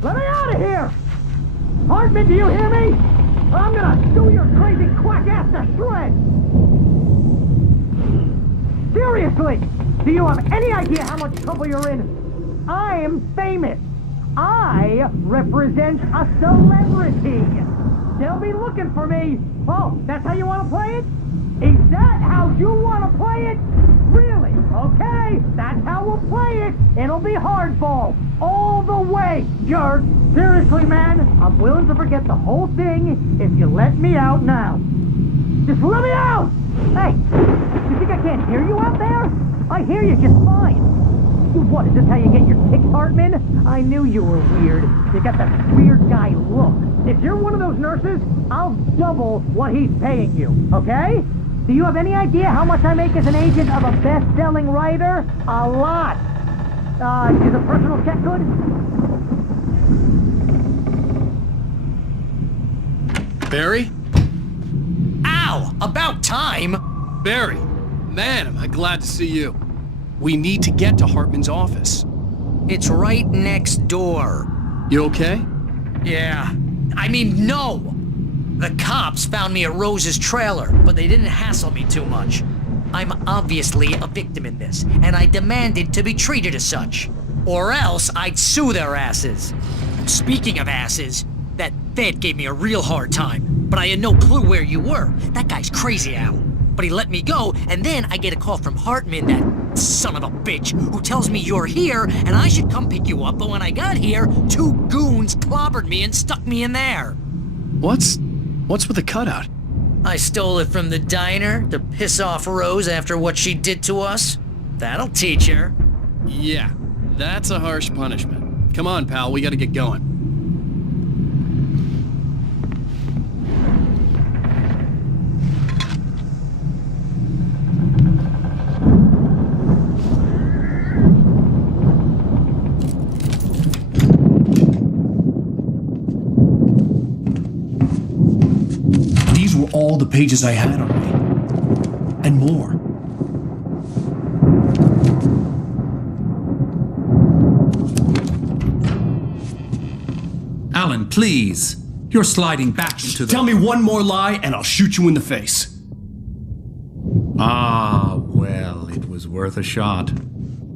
Let me out of here! Hartman, do you hear me? I'm gonna sue your crazy quack ass to shreds! Seriously! Do you have any idea how much trouble you're in? I am famous! I represent a celebrity! They'll be looking for me! Oh, that's how you want to play it? Is that how you want to play it? Really? Okay, that's how we'll play it! It'll be hardball! All the way, jerk! Seriously, man, I'm willing to forget the whole thing if you let me out now. Just let me out! Hey, you think I can't hear you out there? I hear you just fine. What, is this how you get your kicks, Hartman? I knew you were weird. You got that weird guy look. If you're one of those nurses, I'll double what he's paying you, okay? Do you have any idea how much I make as an agent of a best-selling writer? A lot. Is a personal check good? Barry? Ow! About time! Barry! Man, am I glad to see you. We need to get to Hartman's office. It's right next door. You okay? Yeah. I mean, no! The cops found me at Rose's trailer, but they didn't hassle me too much. I'm obviously a victim in this, and I demanded to be treated as such. Or else I'd sue their asses. Speaking of asses, that Fed gave me a real hard time, but I had no clue where you were. That guy's crazy, Al. But he let me go, and then I get a call from Hartman, that son of a bitch, who tells me you're here and I should come pick you up, but when I got here, 2 goons clobbered me and stuck me in there. What's with the cutout? I stole it from the diner to piss off Rose after what she did to us. That'll teach her. Yeah, that's a harsh punishment. Come on, pal, we gotta get going. All the pages I had on me. And more. Alan, please. You're sliding back into the... Tell me one more lie and I'll shoot you in the face. Ah, well, it was worth a shot.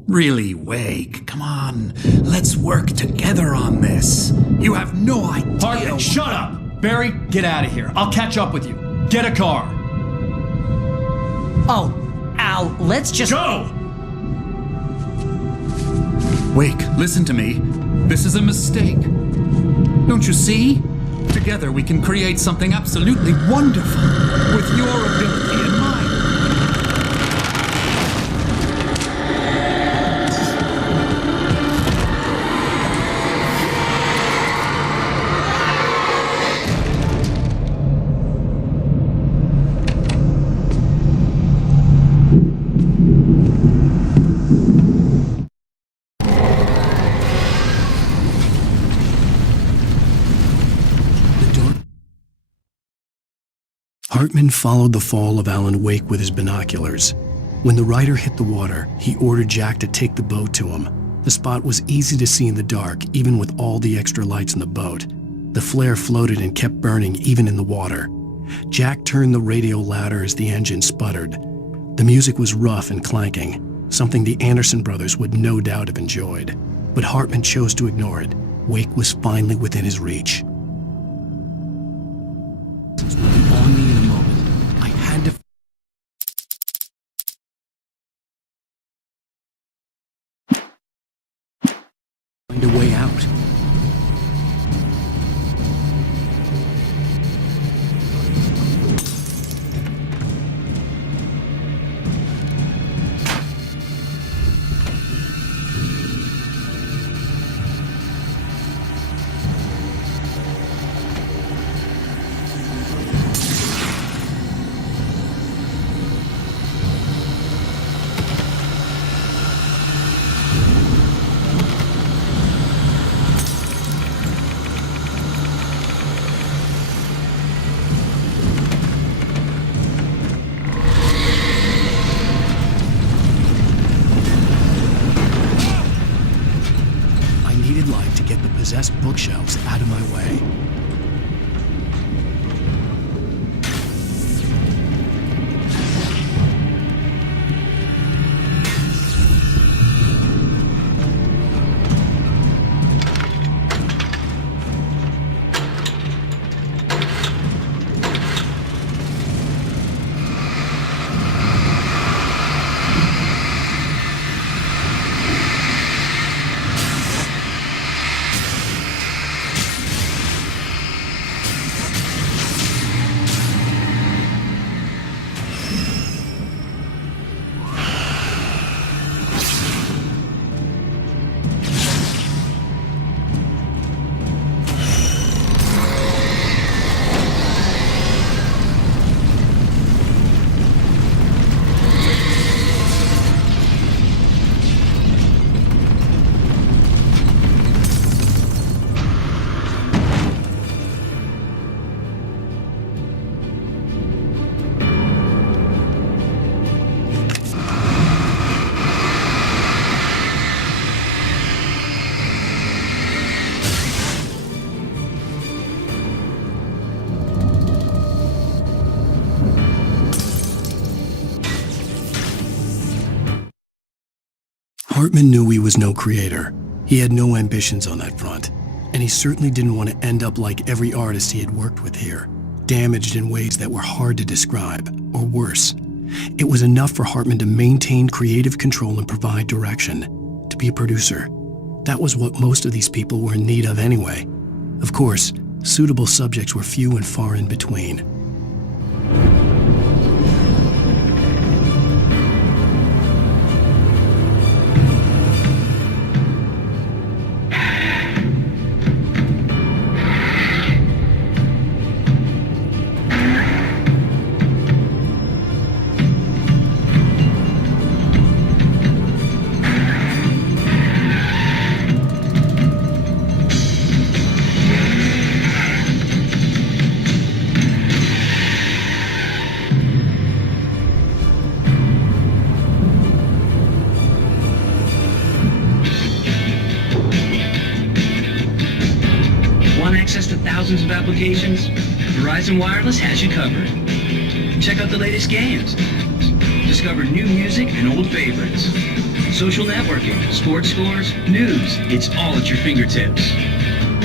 Really, Wake, come on. Let's work together on this. You have no idea... Hartman, shut up! Barry, get out of here. I'll catch up with you. Get a car. Oh, Al, let's just... Go! Wake, listen to me. This is a mistake. Don't you see? Together we can create something absolutely wonderful. With your ability and mine. Hartman followed the fall of Alan Wake with his binoculars. When the rider hit the water, he ordered Jack to take the boat to him. The spot was easy to see in the dark, even with all the extra lights in the boat. The flare floated and kept burning even in the water. Jack turned the radio louder as the engine sputtered. The music was rough and clanking, something the Anderson brothers would no doubt have enjoyed. But Hartman chose to ignore it. Wake was finally within his reach. On me in a moment. I had to find a way out. possessed bookshelves out of my way. Hartman knew he was no creator. He had no ambitions on that front, and he certainly didn't want to end up like every artist he had worked with here, damaged in ways that were hard to describe, or worse. It was enough for Hartman to maintain creative control and provide direction, to be a producer. That was what most of these people were in need of anyway. Of course, suitable subjects were few and far in between. Access to thousands of applications? Verizon Wireless has you covered. Check out the latest games. Discover new music and old favorites. Social networking, sports scores, news. It's all at your fingertips.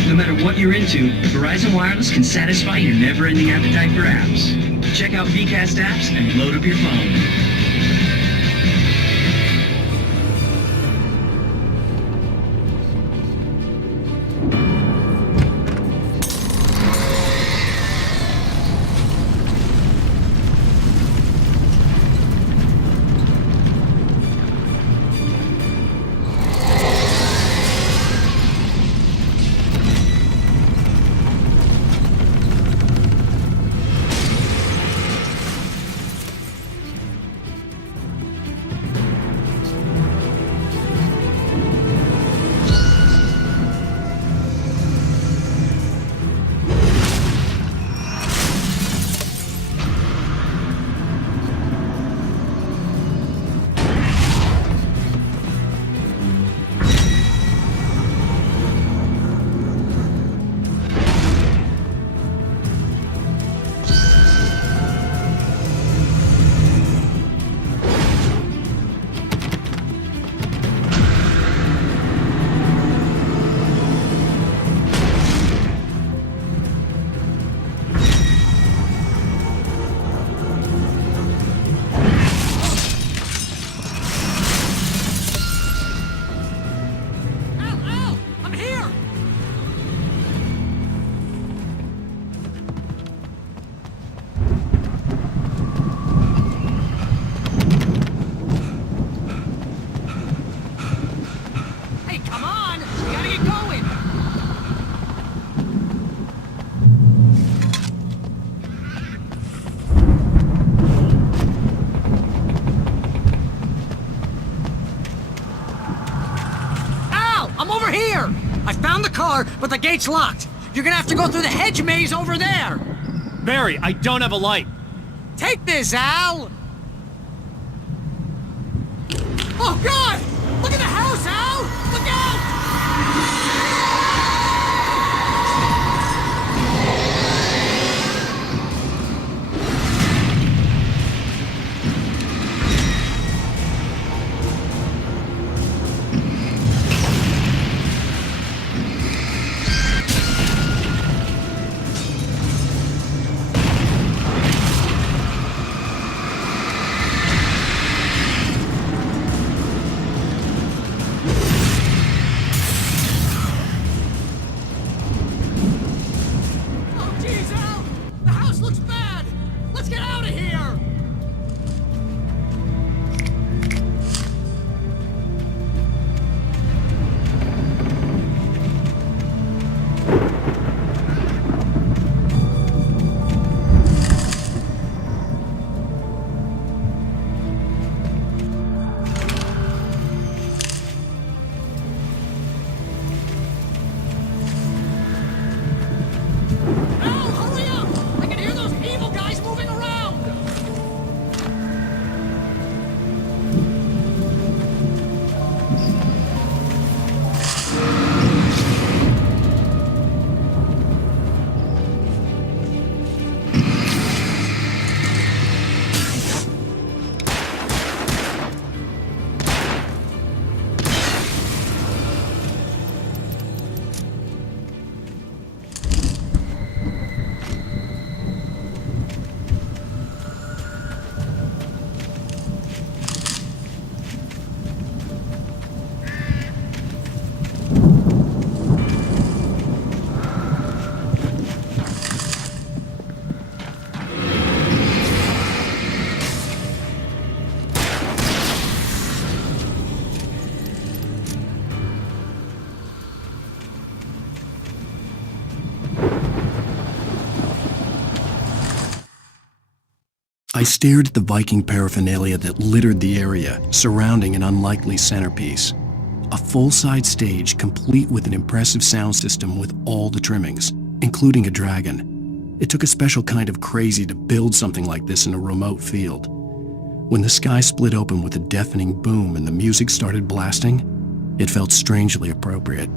No matter what you're into, Verizon Wireless can satisfy your never-ending appetite for apps. Check out VCast apps and load up your phone. But the gate's locked. You're gonna have to go through the hedge maze over there. Barry, I don't have a light. Take this, Al! Oh, God! Look at the house, Al! Look out! I stared at the Viking paraphernalia that littered the area surrounding an unlikely centerpiece. A full-size stage complete with an impressive sound system with all the trimmings, including a dragon. It took a special kind of crazy to build something like this in a remote field. When the sky split open with a deafening boom and the music started blasting, it felt strangely appropriate.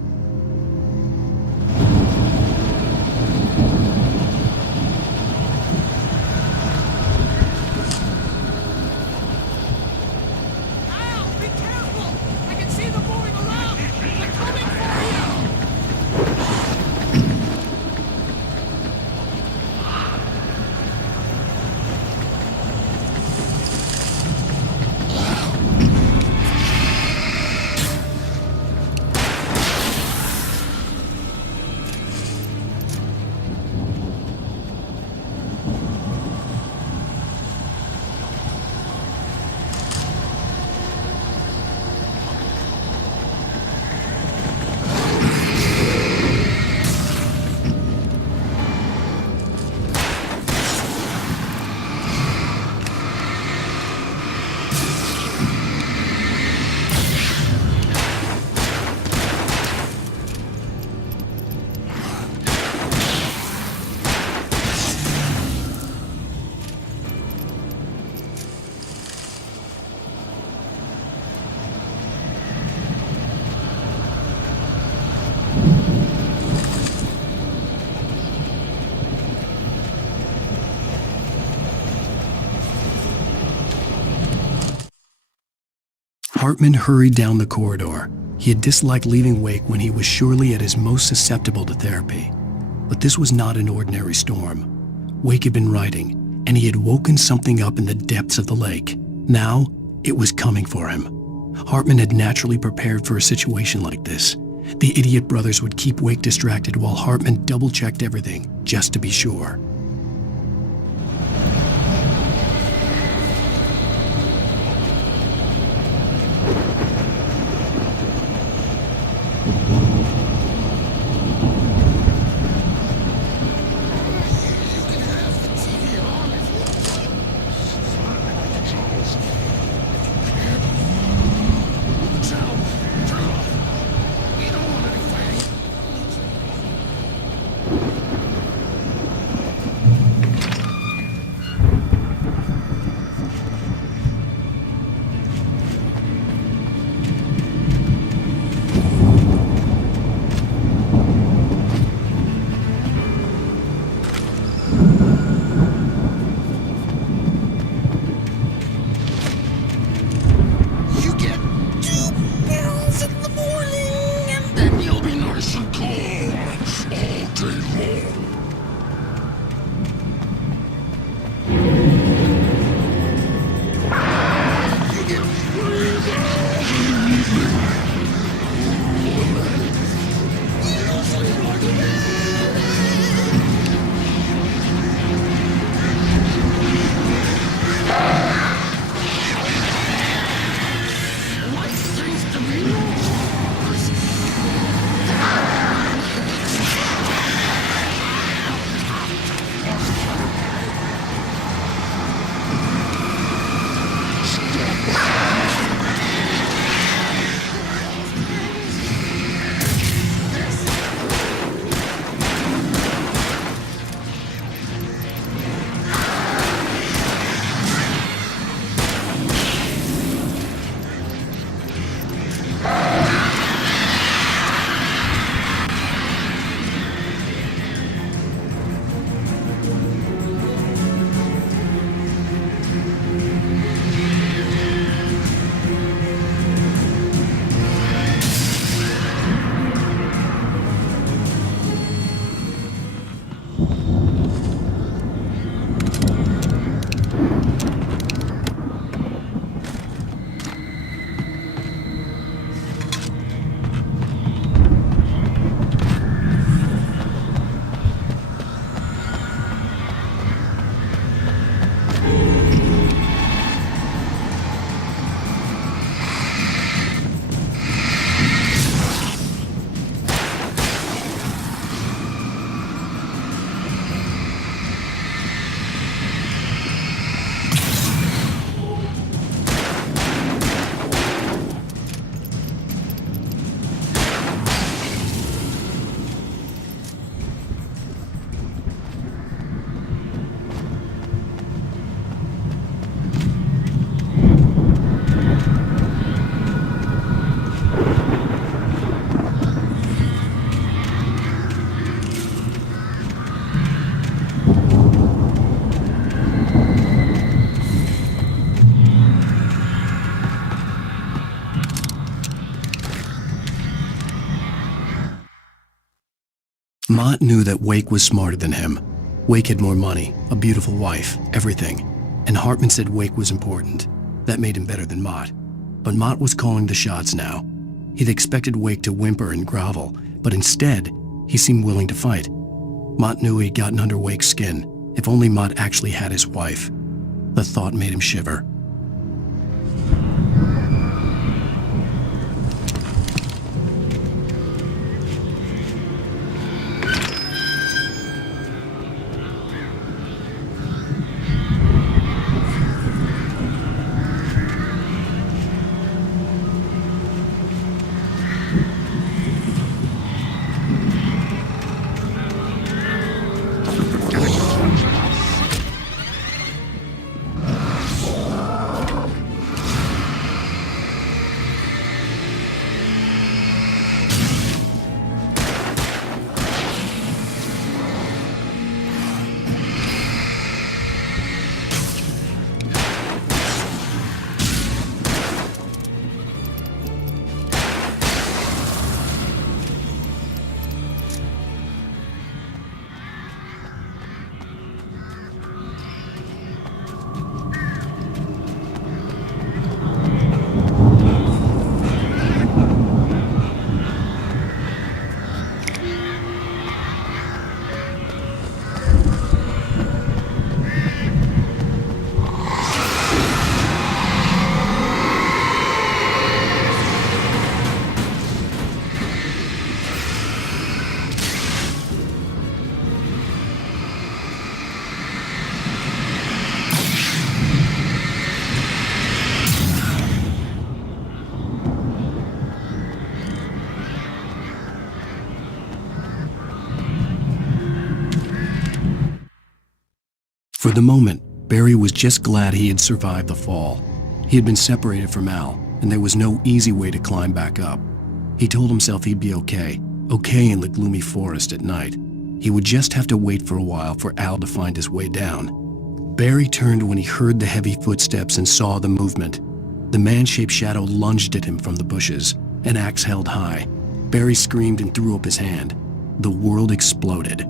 Hartman hurried down the corridor. He had disliked leaving Wake when he was surely at his most susceptible to therapy. But this was not an ordinary storm. Wake had been writing, and he had woken something up in the depths of the lake. Now, it was coming for him. Hartman had naturally prepared for a situation like this. The idiot brothers would keep Wake distracted while Hartman double-checked everything, just to be sure. Mott knew that Wake was smarter than him. Wake had more money, a beautiful wife, everything. And Hartman said Wake was important. That made him better than Mott. But Mott was calling the shots now. He'd expected Wake to whimper and grovel, but instead, he seemed willing to fight. Mott knew he'd gotten under Wake's skin. If only Mott actually had his wife. The thought made him shiver. For the moment, Barry was just glad he had survived the fall. He had been separated from Al, and there was no easy way to climb back up. He told himself he'd be okay in the gloomy forest at night. He would just have to wait for a while for Al to find his way down. Barry turned when he heard the heavy footsteps and saw the movement. The man-shaped shadow lunged at him from the bushes, an axe held high. Barry screamed and threw up his hand. The world exploded.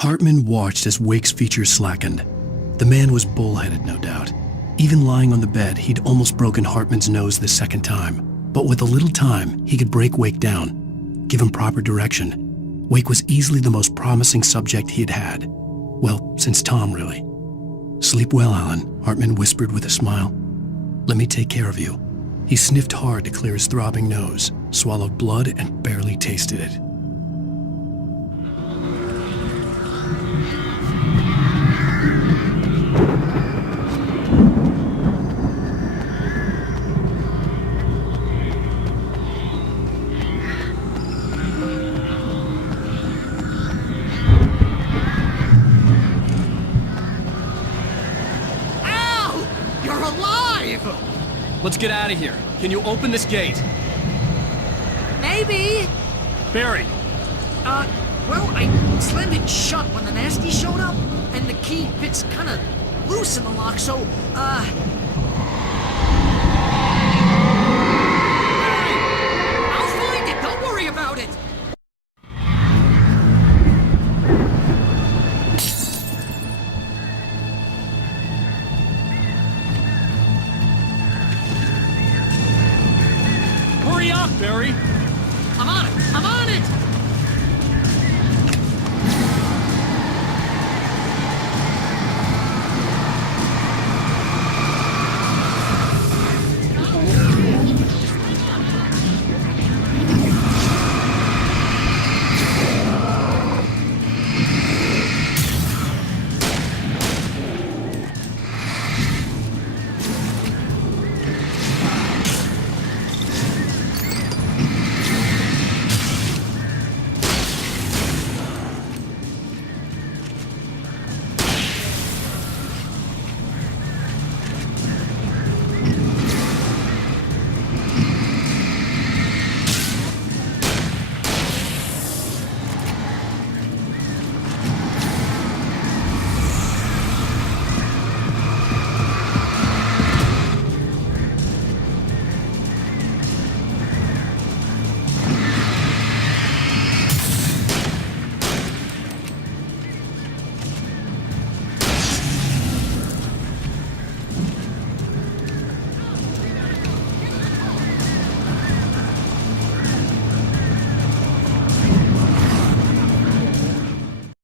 Hartman watched as Wake's features slackened. The man was bullheaded, no doubt. Even lying on the bed, he'd almost broken Hartman's nose the second time. But with a little time, he could break Wake down, give him proper direction. Wake was easily the most promising subject he had had. Well, since Tom, really. "Sleep well, Alan," Hartman whispered with a smile. "Let me take care of you." He sniffed hard to clear his throbbing nose, swallowed blood, and barely tasted it. alive! Let's get out of here. Can you open this gate? Maybe. Barry, Well, I slammed it shut when the nasty showed up, and the key fits kind of loose in the lock, so, I'll find it, don't worry about it! hurry up, Barry!